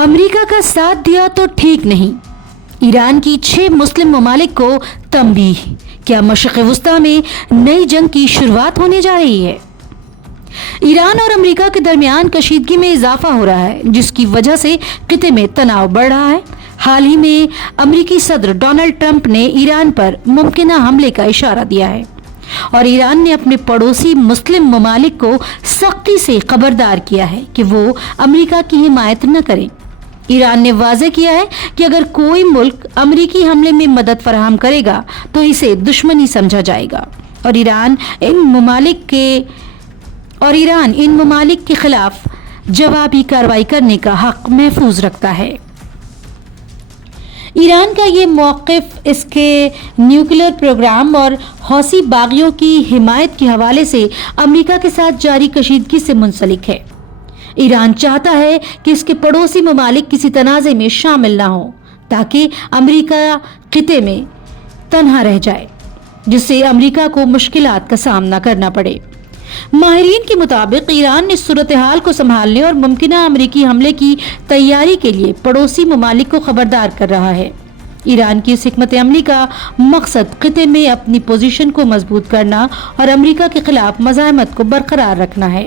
امریکہ کا ساتھ دیا تو ٹھیک نہیں، ایران کی 6 مسلم ممالک کو تنبیہ، کیا مشرق وسطیٰ میں نئی جنگ کی شروعات ہونے جا رہی ہے؟ ایران اور امریکہ کے درمیان کشیدگی میں اضافہ ہو رہا ہے، جس کی وجہ سے خطے میں تناؤ بڑھ رہا ہے۔ حال ہی میں امریکی صدر ڈونلڈ ٹرمپ نے ایران پر ممکنہ حملے کا اشارہ دیا ہے اور ایران نے اپنے پڑوسی مسلم ممالک کو سختی سے خبردار کیا ہے کہ وہ امریکہ کی حمایت نہ کریں۔ ایران نے واضح کیا ہے کہ اگر کوئی ملک امریکی حملے میں مدد فراہم کرے گا تو اسے دشمنی سمجھا جائے گا اور ایران ان ممالک کے خلاف جوابی کارروائی کرنے کا حق محفوظ رکھتا ہے۔ ایران کا یہ موقف اس کے نیوکلیئر پروگرام اور حوثی باغیوں کی حمایت کے حوالے سے امریکہ کے ساتھ جاری کشیدگی سے منسلک ہے۔ ایران چاہتا ہے کہ اس کے پڑوسی ممالک کسی تنازع میں شامل نہ ہوں تاکہ امریکہ خطے میں تنہا رہ جائے، جس سے امریکہ کو مشکلات کا سامنا کرنا پڑے۔ ماہرین کے مطابق ایران نے صورتحال کو سنبھالنے اور ممکنہ امریکی حملے کی تیاری کے لیے پڑوسی ممالک کو خبردار کر رہا ہے۔ ایران کی اس حکمت عملی کا مقصد خطے میں اپنی پوزیشن کو مضبوط کرنا اور امریکہ کے خلاف مزاحمت کو برقرار رکھنا ہے۔